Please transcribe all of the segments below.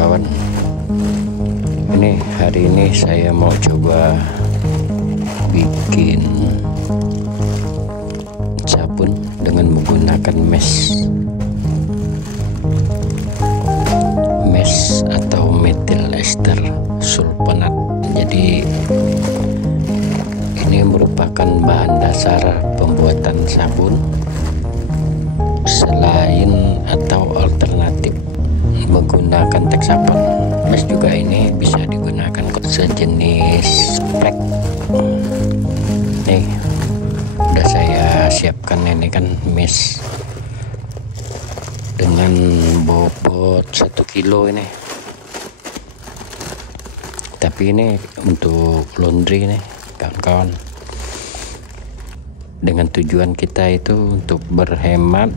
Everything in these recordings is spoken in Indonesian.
kawan-kawan. Ini hari ini saya mau coba bikin sabun dengan menggunakan mesh atau methyl ester sulfonat. Jadi ini merupakan bahan dasar pembuatan sabun selain atau alternatif menggunakan Texapon. Mesh juga ini bisa digunakan sejenis plek. Nih udah saya siapkan ini kan mesh dengan bobot 1 kilo ini, tapi ini untuk laundry nih kawan-kawan, dengan tujuan kita itu untuk berhemat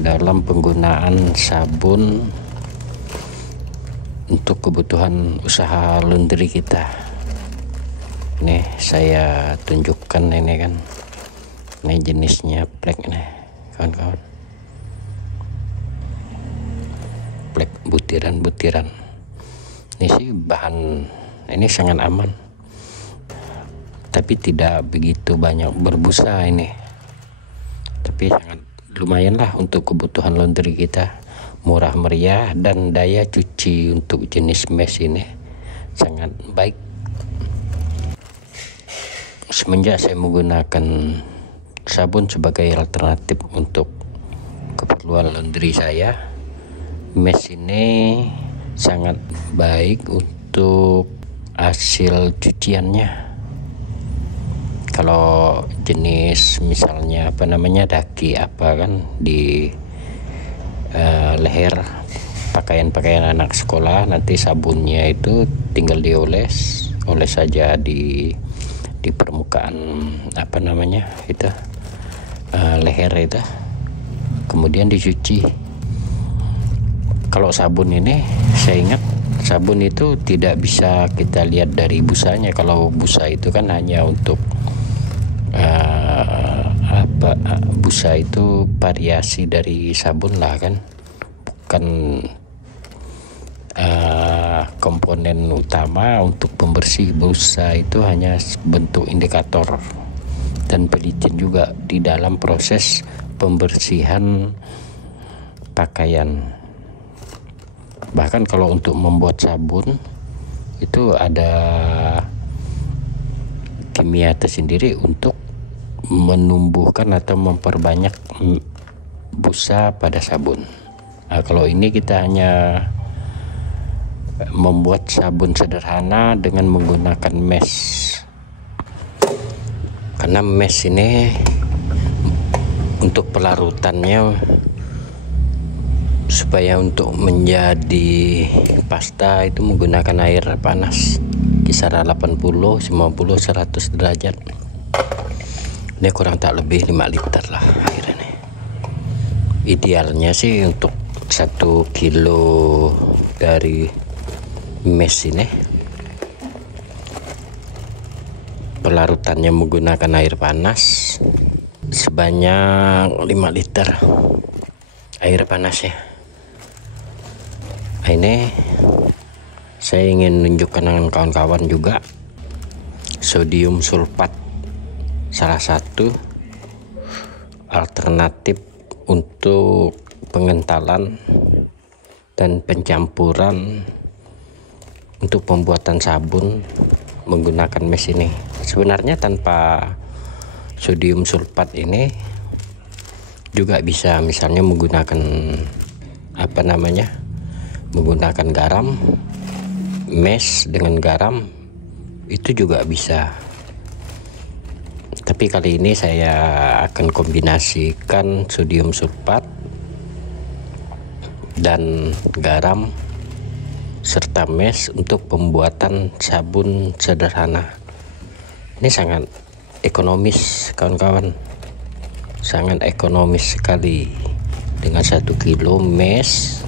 dalam penggunaan sabun untuk kebutuhan usaha laundry kita. Ini saya tunjukkan ini kan, ini jenisnya plek nih kawan-kawan, plek butiran-butiran. Ini sih bahan ini sangat aman, tapi tidak begitu banyak berbusa ini, tapi sangat lumayan lah untuk kebutuhan laundry kita. Murah meriah dan daya cuci untuk jenis mesh ini sangat baik. Semenjak saya menggunakan sabun sebagai alternatif untuk keperluan laundry saya, mesh ini sangat baik untuk hasil cuciannya. Kalau jenis misalnya daki kan di leher pakaian anak sekolah, nanti sabunnya itu tinggal oles saja di permukaan leher itu, kemudian dicuci. Kalau sabun ini saya ingat sabun itu tidak bisa kita lihat dari busanya. Kalau busa itu kan hanya untuk busa itu variasi dari sabun lah kan, bukan komponen utama untuk pembersih. Busa itu hanya bentuk indikator dan pelicin juga di dalam proses pembersihan pakaian. Bahkan kalau untuk membuat sabun itu ada kimia tersendiri untuk menumbuhkan atau memperbanyak busa pada sabun. Nah, kalau ini kita hanya membuat sabun sederhana dengan menggunakan mesh, karena mesh ini untuk pelarutannya supaya untuk menjadi pasta itu menggunakan air panas kisaran 80, 50, 100 derajat. Ini kurang tak lebih 5 liter lah air ini. Idealnya sih untuk 1 kilo dari mesh ini pelarutannya menggunakan air panas sebanyak 5 liter air panas ya. Nah, ini saya ingin menunjukkan dengan kawan-kawan juga sodium sulfat, salah satu alternatif untuk pengentalan dan pencampuran untuk pembuatan sabun menggunakan mesh ini. Sebenarnya tanpa sodium sulfat ini juga bisa, misalnya menggunakan menggunakan garam, mesh dengan garam itu juga bisa. Tapi kali ini saya akan kombinasikan sodium sulfat dan garam serta mesh untuk pembuatan sabun sederhana. Ini sangat ekonomis kawan-kawan, sangat ekonomis sekali. Dengan 1 kilo mesh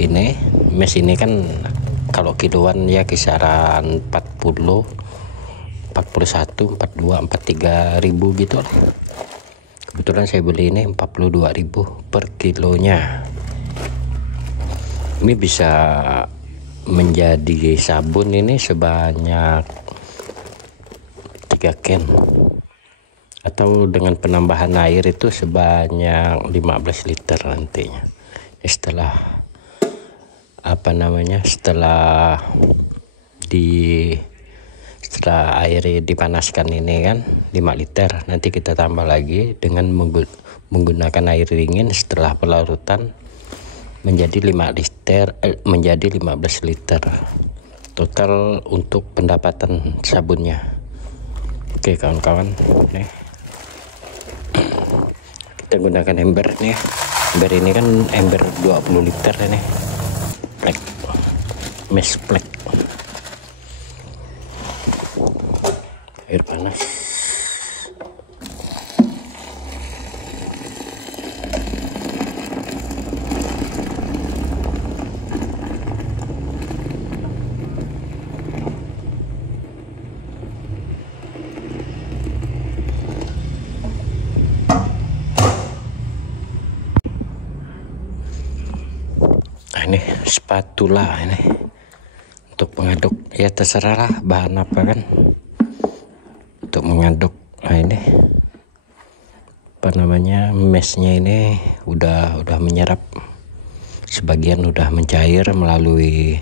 ini kan kalau kiloan ya kisaran 40, 41, 42, 43 ribu gitu lah. Kebetulan saya beli ini 42.000 per kilonya. Ini bisa menjadi sabun ini sebanyak 3 can, atau dengan penambahan air itu sebanyak 15 liter nantinya. Setelah setelah air dipanaskan ini kan 5 liter, nanti kita tambah lagi dengan menggunakan air dingin setelah pelarutan menjadi 15 liter total untuk pendapatan sabunnya. Oke kawan-kawan, nih kita gunakan ember nih. Ember ini kan ember 20 liter ini, mesh plek, air panas. Ini spatula ini untuk mengaduk, ya terserahlah bahan apa kan untuk mengaduk. Nah ini meshnya ini udah menyerap, sebagian udah mencair melalui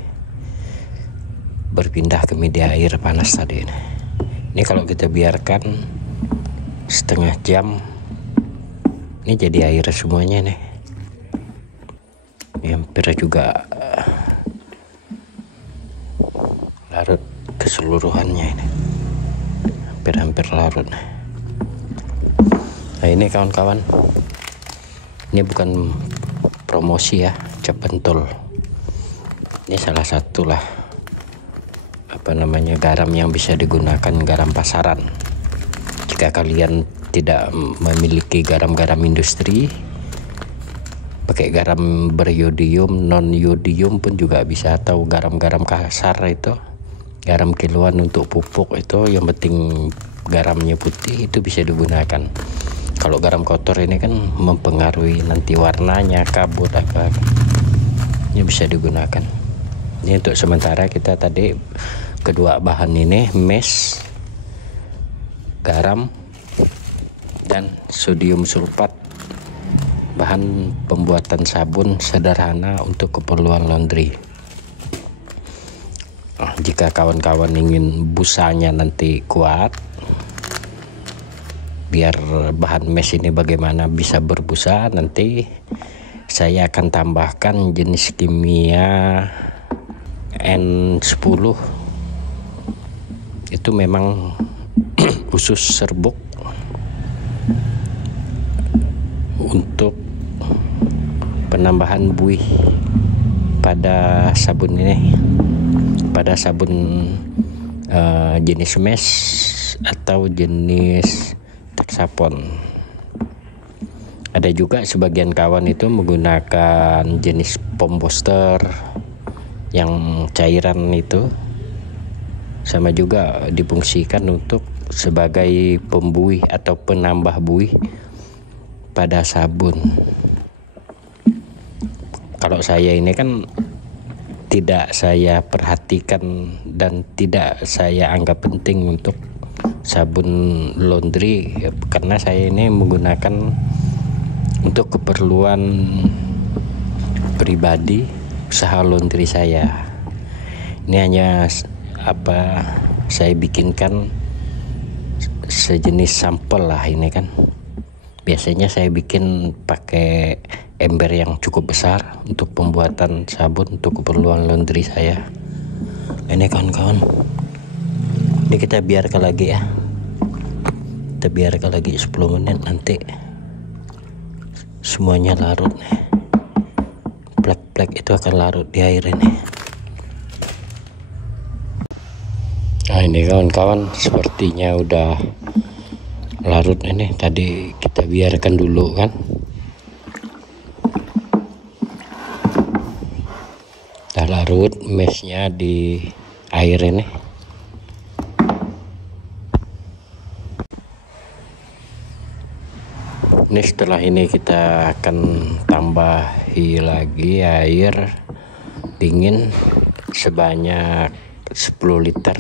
berpindah ke media air panas tadi ini. Ini kalau kita biarkan setengah jam ini jadi air semuanya nih. Hampir juga larut keseluruhannya ini, hampir larut. Nah ini kawan-kawan, ini bukan promosi ya, cap pentul. Ini salah satu lah garam yang bisa digunakan, garam pasaran. Jika kalian tidak memiliki garam-garam industri, pakai garam beriodium, non iodium pun juga bisa, atau garam-garam kasar itu, garam kiloan untuk pupuk itu, yang penting garamnya putih, itu bisa digunakan. Kalau garam kotor ini kan mempengaruhi nanti warnanya, kabut apa, ini bisa digunakan. Ini untuk sementara kita tadi kedua bahan ini, mesh, garam, dan sodium sulfat, bahan pembuatan sabun sederhana untuk keperluan laundry. Jika kawan-kawan ingin busanya nanti kuat, biar bahan mesh ini bagaimana bisa berbusa, nanti saya akan tambahkan jenis kimia N10. Itu memang khusus serbuk untuk penambahan buih pada sabun ini, pada sabun jenis mesh atau jenis Texapon. Ada juga sebagian kawan itu menggunakan jenis foam booster yang cairan itu, sama juga difungsikan untuk sebagai pembuih atau penambah buih pada sabun. Kalau saya ini kan tidak saya perhatikan dan tidak saya anggap penting untuk sabun laundry, karena saya ini menggunakan untuk keperluan pribadi, usaha laundry saya. Ini hanya saya bikinkan sejenis sampel lah ini kan. Biasanya saya bikin pakai ember yang cukup besar untuk pembuatan sabun untuk keperluan laundry saya. Ini kawan-kawan, ini kita biarkan lagi ya, kita biarkan lagi 10 menit, nanti semuanya larut nih. Plek-plek itu akan larut di air ini. Nah ini kawan-kawan, sepertinya udah larut ini. Tadi kita biarkan dulu kan, udah larut meshnya di air ini. Ini setelah ini kita akan tambahi lagi air dingin sebanyak 10 liter.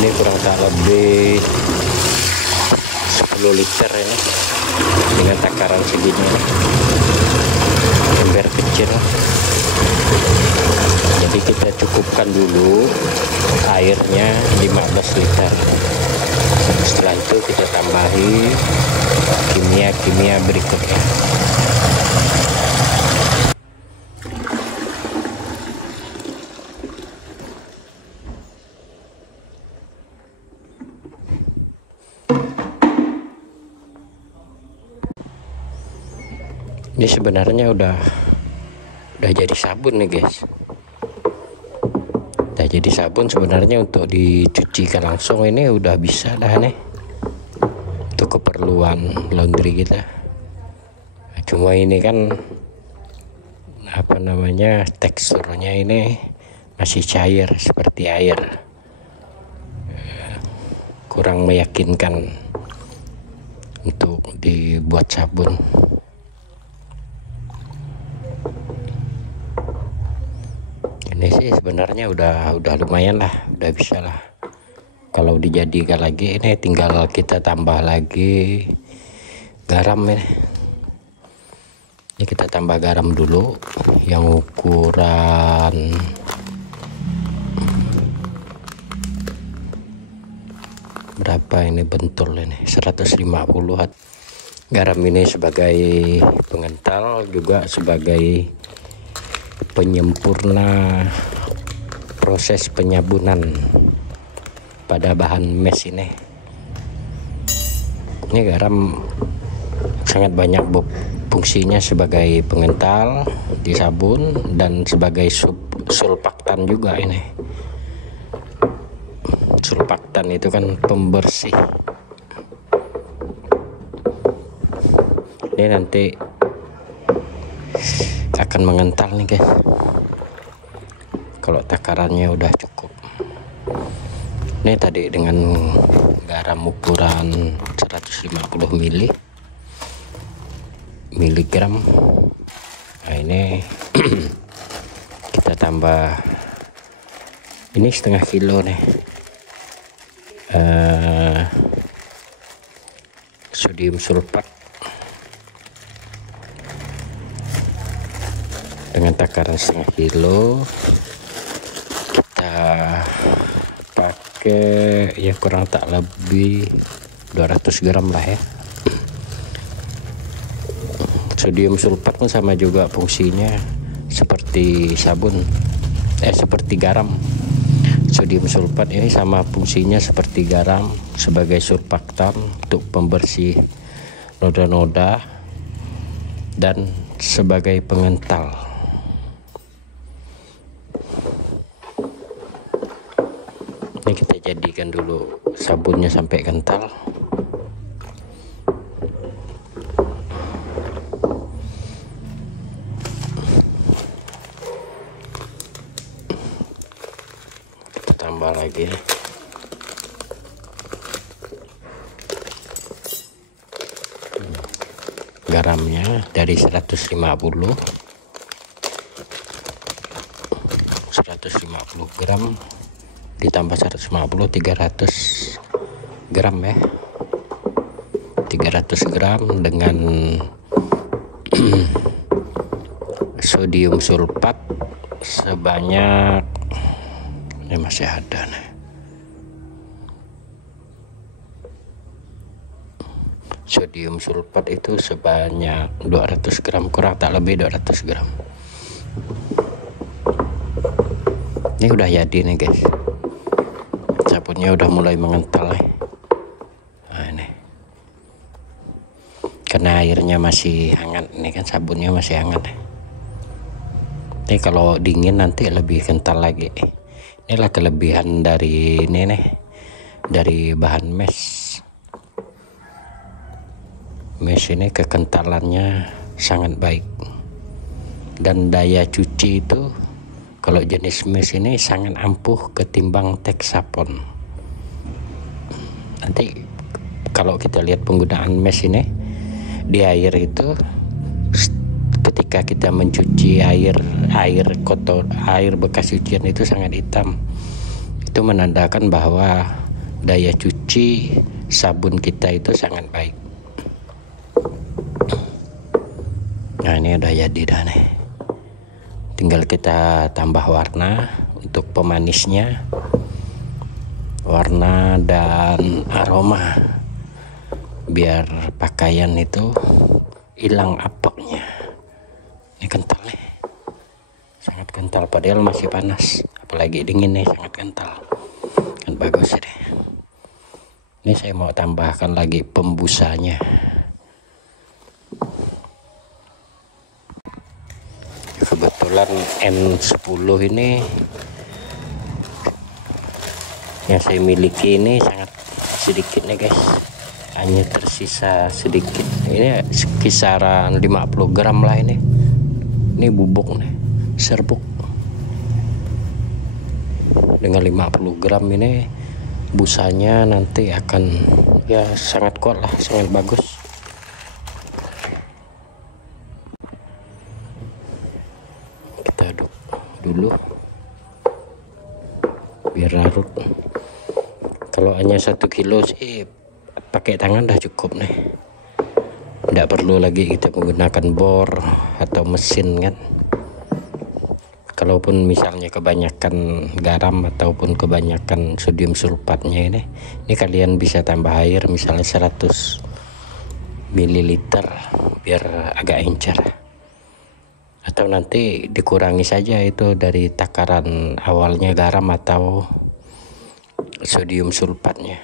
Ini kurang tak lebih 10 liter ini dengan takaran segini, ember kecil. Jadi kita cukupkan dulu airnya 15 liter. Setelah itu kita tambahi kimia berikutnya. Ini sebenarnya udah jadi sabun nih guys. Udah jadi sabun sebenarnya, untuk dicucikan langsung ini udah bisa dah nih untuk keperluan laundry kita. Nah, cuma ini kan apa namanya, teksturnya ini masih cair seperti air, kurang meyakinkan untuk dibuat sabun. Ini sih sebenarnya udah lumayan lah, udah bisa lah. Kalau dijadikan lagi, ini tinggal kita tambah lagi garam ini. Ini kita tambah garam dulu yang ukuran berapa ini, bentul ini 150. Garam ini sebagai pengental, juga sebagai penyempurna proses penyabunan pada bahan mes ini. Ini garam sangat banyak fungsinya sebagai pengental di sabun dan sebagai sulfaktan juga ini. Sulfaktan itu kan pembersih. Ini nanti akan mengental nih guys, kalau takarannya udah cukup. Ini tadi dengan garam ukuran 150 miligram. Nah ini kita tambah, ini setengah kilo nih sodium sulfat dengan takaran setengah kilo. Kita pakai ya kurang tak lebih 200 gram lah ya. Sodium sulfat pun sama juga fungsinya seperti sabun, seperti garam. Sodium sulfat ini sama fungsinya seperti garam, sebagai surfaktan untuk pembersih noda-noda dan sebagai pengental. Ini kita jadikan dulu sabunnya sampai kental. Kita tambah lagi. Garamnya dari 150 gram ditambah 150, 300 gram ya. 300 gram dengan sodium sulfat sebanyak, ini masih ada nih, sodium sulfat itu sebanyak 200 gram, kurang tak lebih 200 gram. Ini udah jadi nih guys, sabunnya udah mulai mengental nih. Nah ini karena airnya masih hangat, ini kan sabunnya masih hangat. Ini kalau dingin nanti lebih kental lagi. Inilah kelebihan dari ini nih, dari bahan mes. Mes ini kekentalannya sangat baik, dan daya cuci itu kalau jenis mes ini sangat ampuh ketimbang Texapon. Nanti kalau kita lihat penggunaan mes ini, di air itu, ketika kita mencuci air kotor, air bekas cucian itu sangat hitam, itu menandakan bahwa daya cuci sabun kita itu sangat baik. Nah, ini udah jadi dah nih, tinggal kita tambah warna untuk pemanisnya, warna dan aroma, biar pakaian itu hilang apeknya. Ini kental nih, sangat kental, padahal masih panas, apalagi dingin nih, sangat kental, kan bagus deh. Ini saya mau tambahkan lagi pembusanya. Kebetulan N10 ini yang saya miliki ini sangat sedikit nih guys, hanya tersisa sedikit, ini kisaran 50 gram lah ini bubuk nih, serbuk. Dengan 50 gram ini busanya nanti akan ya sangat kuat lah, sangat bagus. Kita aduk dulu biar larut. Kalau hanya 1 kilo sih pakai tangan dah cukup nih, tidak perlu lagi kita menggunakan bor atau mesin kan. Kalaupun misalnya kebanyakan garam ataupun kebanyakan sodium sulfatnya ini kalian bisa tambah air misalnya 100 ml biar agak encer, atau nanti dikurangi saja itu dari takaran awalnya garam atau sodium sulfatnya,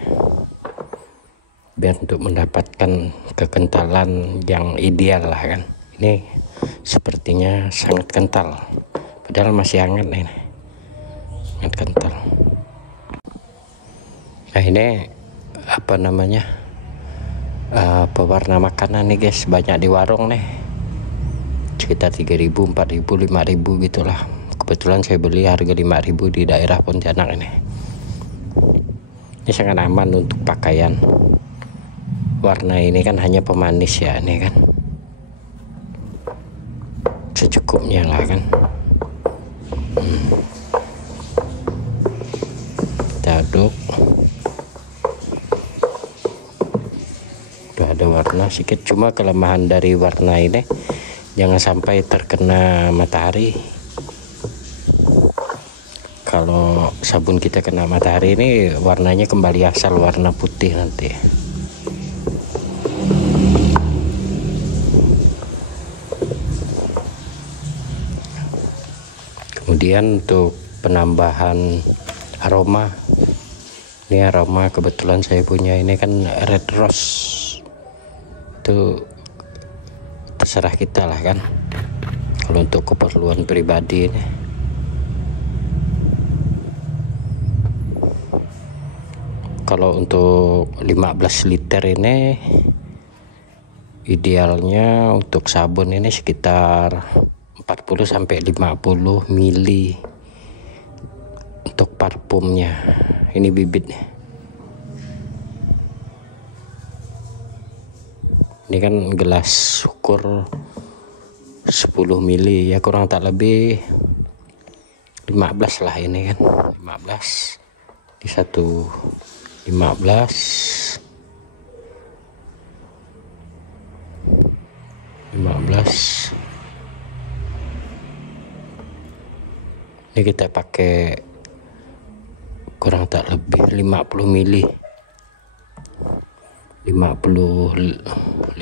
biar untuk mendapatkan kekentalan yang ideal lah kan. Ini sepertinya sangat kental, padahal masih hangat nih, sangat kental. Nah, ini apa namanya, pewarna makanan nih guys, banyak di warung nih, sekitar 3.000, 4.000, 5.000 gitulah. Kebetulan saya beli harga 5.000 di daerah Pontianak ini. Ini sangat aman untuk pakaian. Warna ini kan hanya pemanis ya, ini kan secukupnya lah kan. Kita aduk, udah ada warna sedikit. Cuma kelemahan dari warna ini jangan sampai terkena matahari. Kalau sabun kita kena matahari ini warnanya kembali asal warna putih nanti. Kemudian untuk penambahan aroma, ini aroma kebetulan saya punya ini kan red rose, itu terserah kita lah kan, kalau untuk keperluan pribadi ini. Kalau untuk 15 liter ini idealnya untuk sabun ini sekitar 40 sampai 50 mili untuk parfumnya. Ini bibit nih. Ini kan gelas ukur 10 mili ya, kurang tak lebih 15 lah ini kan, 15 di 15 ini kita pakai kurang tak lebih 50 mili, 50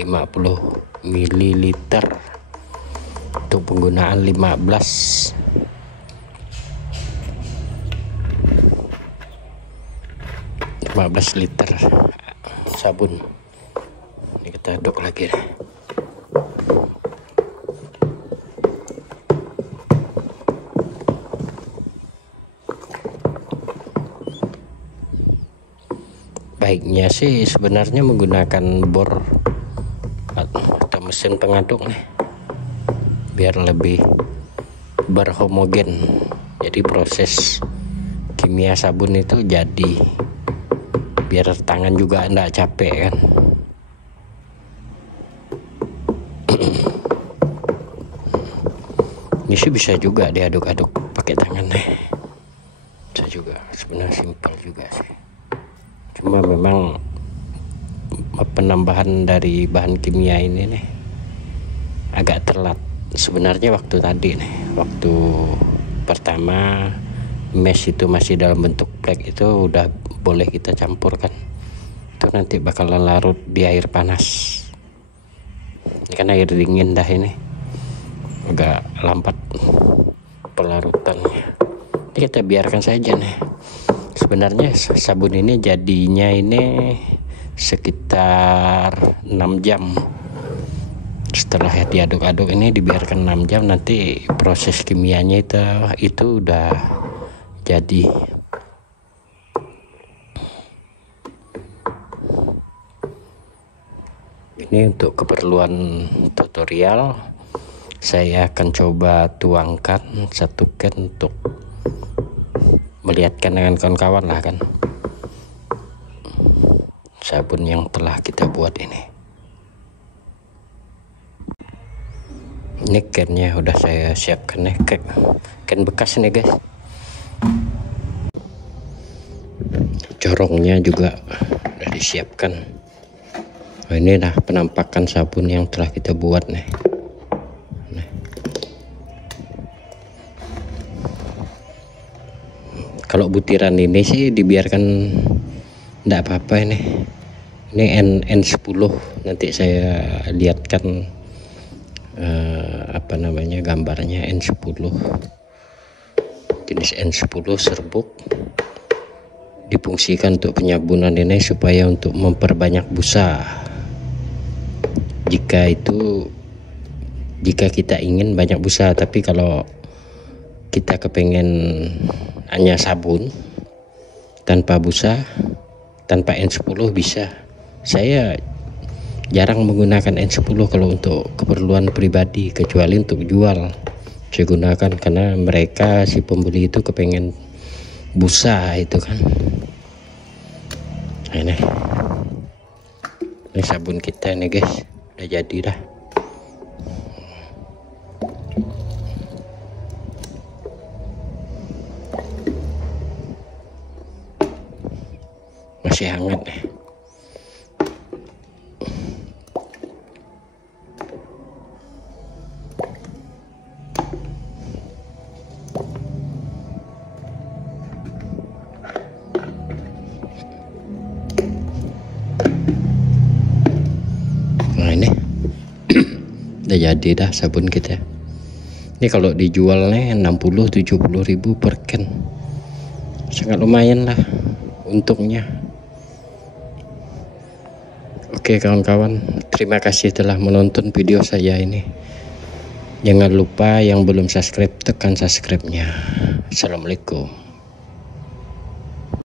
mililiter untuk penggunaan 15 liter sabun. Ini kita aduk lagi. Baiknya sih sebenarnya menggunakan bor atau mesin pengaduk nih, biar lebih berhomogen. Jadi proses kimia sabun itu jadi, biar tangan juga enggak capek kan. Ini sih bisa juga diaduk-aduk pakai tangan nih, bisa juga, sebenarnya simpel juga sih, cuma memang penambahan dari bahan kimia ini nih agak telat sebenarnya. Waktu tadi nih, waktu pertama mesh itu masih dalam bentuk flake itu udah boleh kita campurkan, itu nanti bakalan larut di air panas. Ini kan air dingin dah, ini agak lambat pelarutannya. Ini kita biarkan saja nih. Sebenarnya sabun ini jadinya ini sekitar 6 jam. Setelah diaduk-aduk ini dibiarkan 6 jam, nanti proses kimianya itu udah jadi. Ini untuk keperluan tutorial saya akan coba tuangkan satu can untuk melihatkan dengan kawan-kawan lah kan sabun yang telah kita buat ini. Ini cannya udah saya siapkan nih, can bekas nih guys. Corongnya juga udah disiapkan. Nah, ini dah penampakan sabun yang telah kita buat nih. Kalau butiran ini sih dibiarkan enggak apa-apa ini. Ini N10, nanti saya lihatkan apa namanya gambarnya. N10, jenis N10 serbuk, difungsikan untuk penyabunan ini supaya untuk memperbanyak busa. Jika kita ingin banyak busa, tapi kalau kita kepengen hanya sabun tanpa busa, tanpa N10 bisa. Saya jarang menggunakan N10 kalau untuk keperluan pribadi, kecuali untuk jual saya gunakan, karena mereka si pembeli itu kepengen busa itu kan. Nah, ini sabun kita nih guys, udah jadi dah. Masih hangat nih. Nah ini udah jadi dah sabun kita. Ini kalau dijual nih 60-70 ribu per can, sangat lumayan lah untungnya. Oke kawan-kawan, terima kasih telah menonton video saya ini. Jangan lupa yang belum subscribe, tekan subscribe-nya. Assalamualaikum.